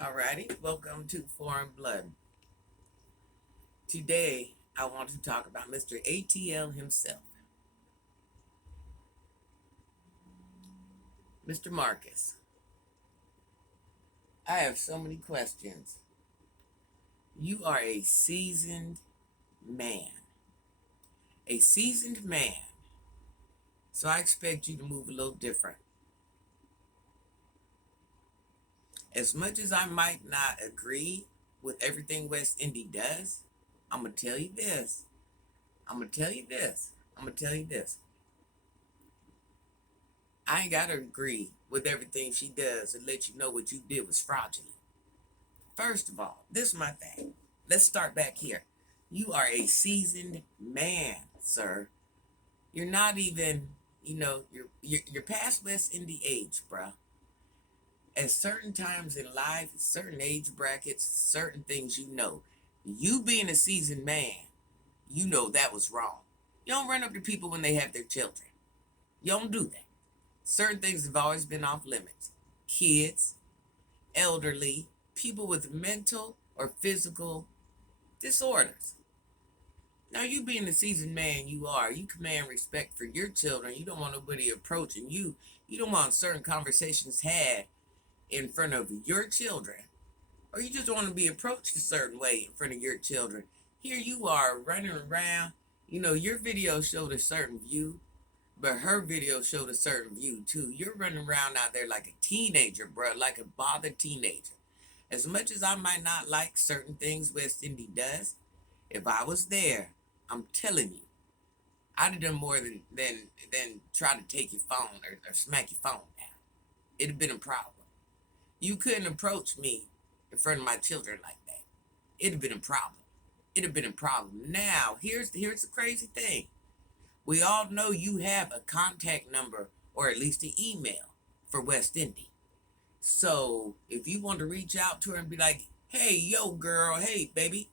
Alrighty, welcome to Foreign Blood. Today, I want to talk about Mr. ATL himself, Mr. Marcus. I have so many questions. You are man, a seasoned man, so I expect you to move a little different. As much as I might not agree with everything West Indy does, I'm going to tell you this. I'm going to tell you this. I'm going to tell you this. I ain't got to agree with everything she does and let you know what you did was fraudulent. First of all, this is my thing. Let's start back here. You are a seasoned man, sir. You're not even, you're past West Indy age, bruh. At certain times in life, certain age brackets, certain things you being a seasoned man, you know that was wrong. You don't run up to people when they have their children. You don't do that. Certain things have always been off limits. Kids, elderly, people with mental or physical disorders. Now, you being the seasoned man you command respect for your children. You don't want nobody approaching you. You don't want certain conversations had in front of your children. Or you just want to be approached a certain way in front of your children. Here you are running around. Your video showed a certain view, but her video showed a certain view too. You're running around out there like a teenager, bro, like a bothered teenager. As much as I might not like certain things West Indy does, if I was there, I'm telling you, I'd have done more than try to take your phone or smack your phone down. It'd have been a problem. You couldn't approach me in front of my children like that. It'd have been a problem. It'd have been a problem. Now, here's the crazy thing. We all know you have a contact number or at least an email for West Indy. So if you want to reach out to her and be like, hey, yo, girl, hey, baby,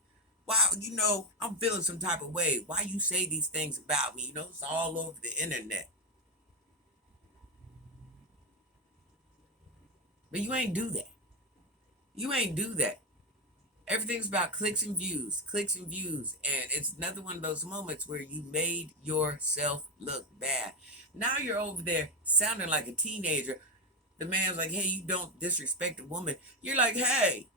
wow, I'm feeling some type of way. Why you say these things about me? It's all over the internet. But you ain't do that. You ain't do that. Everything's about clicks and views, and it's another one of those moments where you made yourself look bad. Now you're over there sounding like a teenager. The man's like, hey, you don't disrespect a woman. You're like, hey,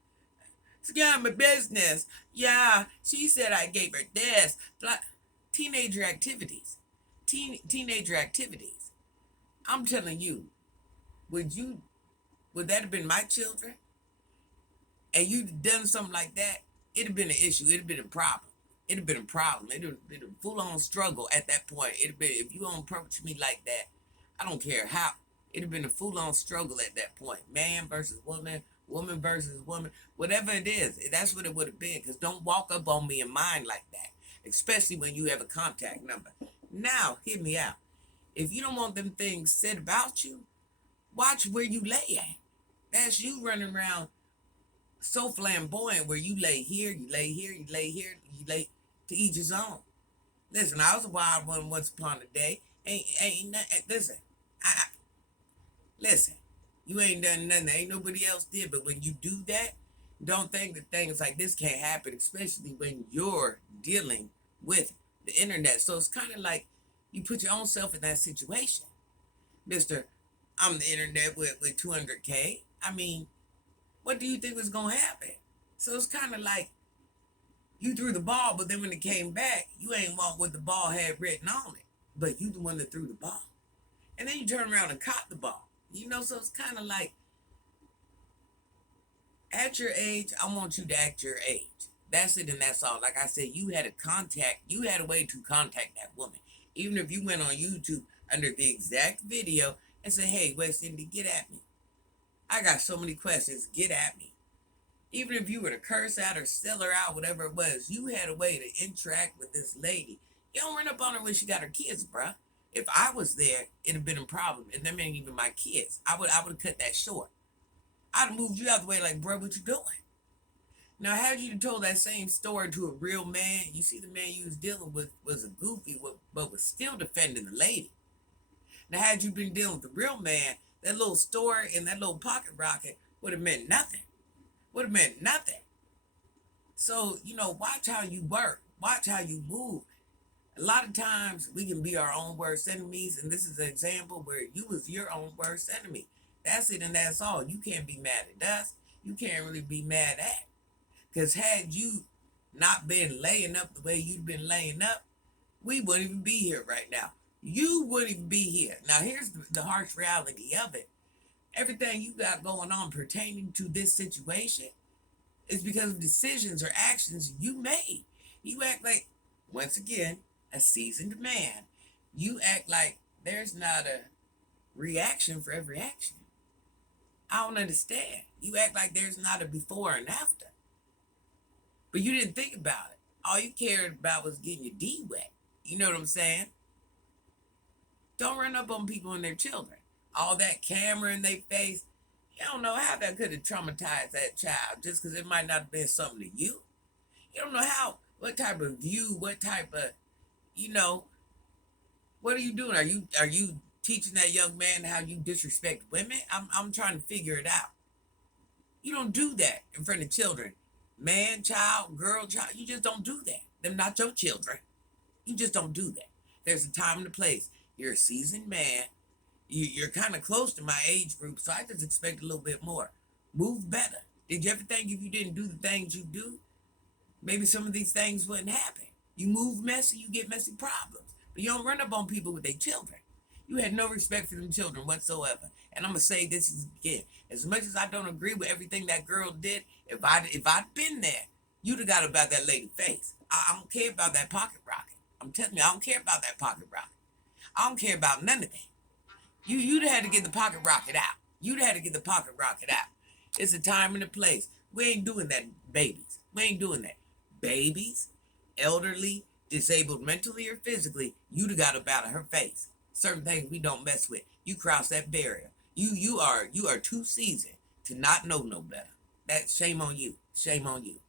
it's not my business. Yeah, she said I gave her this. Teenager activities. Teenager activities. I'm telling you, would you would that have been my children? And you'd done something like that, it'd have been an issue. It'd have been a problem. It'd have been a problem. It'd have been a full-on struggle at that point. It'd have been, if you don't approach me like that, I don't care how. It'd have been a full-on struggle at that point. Man versus woman, woman versus woman, whatever it is, that's what it would have been. Because don't walk up on me in mind like that, especially when you have a contact number. Now, hear me out. If you don't want them things said about you, watch where you lay at. That's you running around so flamboyant where you lay here, you lay here, you lay here, you lay to each his own. Listen, I was a wild one once upon a day. Ain't nothing. Listen, I listen. You ain't done nothing. Ain't nobody else did. But when you do that, don't think that things like this can't happen, especially when you're dealing with the internet. So it's kind of like you put your own self in that situation, Mister. I'm the internet with 200K. I mean, what do you think was gonna happen? So it's kind of like you threw the ball, but then when it came back, you ain't want what the ball had written on it, but you the one that threw the ball, and then you turn around and caught the ball. So it's kind of like at your age, I want you to act your age. That's it, and that's all. Like I said, you had a way to contact that woman, even if you went on YouTube under the exact video and said, "Hey, West Indy, get at me. I got so many questions. Get at me." Even if you were to curse out or sell her out, whatever it was, you had a way to interact with this lady. You don't run up on her when she got her kids, bruh. If I was there, it'd have been a problem. And them ain't even my kids. I would have cut that short. I'd have moved you out the way like, bruh, what you doing? Now, had you told that same story to a real man, you see the man you was dealing with was a goofy, but was still defending the lady. Now, had you been dealing with the real man, that little story and that little pocket rocket would have meant nothing. would have meant nothing. So, watch how you work, watch how you move. A lot of times we can be our own worst enemies, and this is an example where you was your own worst enemy. That's it, and that's all. You can't be mad at us. You can't really be mad at. Because had you not been laying up the way you've been laying up, we wouldn't even be here right now. You wouldn't even be here. Now, here's the harsh reality of it. Everything you got going on pertaining to this situation is because of decisions or actions you made. You act like, once again, a seasoned man. You act like there's not a reaction for every action. I don't understand. You act like there's not a before and after. But you didn't think about it. All you cared about was getting your D wet. You know what I'm saying? Don't run up on people and their children. All that camera in their face. You don't know how that could have traumatized that child just because it might not have been something to you. You don't know what type of view, what type of, you know, what are you doing? Are you teaching that young man how you disrespect women? I'm trying to figure it out. You don't do that in front of children. Man, child, girl, child, you just don't do that. They're not your children. You just don't do that. There's a time and a place. You're a seasoned man. You're kind of close to my age group, so I just expect a little bit more. Move better. Did you ever think if you didn't do the things you do, maybe some of these things wouldn't happen? You move messy, you get messy problems. But you don't run up on people with their children. You had no respect for them children whatsoever. And I'm gonna say this again. As much as I don't agree with everything that girl did, if I'd been there, you'd have got about that lady face. I don't care about that pocket rocket. I'm telling you, I don't care about that pocket rocket. I don't care about none of that. You'd had to get the pocket rocket out. You'd had to get the pocket rocket out. It's a time and a place. We ain't doing that, babies. We ain't doing that. Babies, elderly, disabled mentally or physically, you'd have got about her face. Certain things we don't mess with. You cross that barrier. You are too seasoned to not know no better. That's shame on you. Shame on you.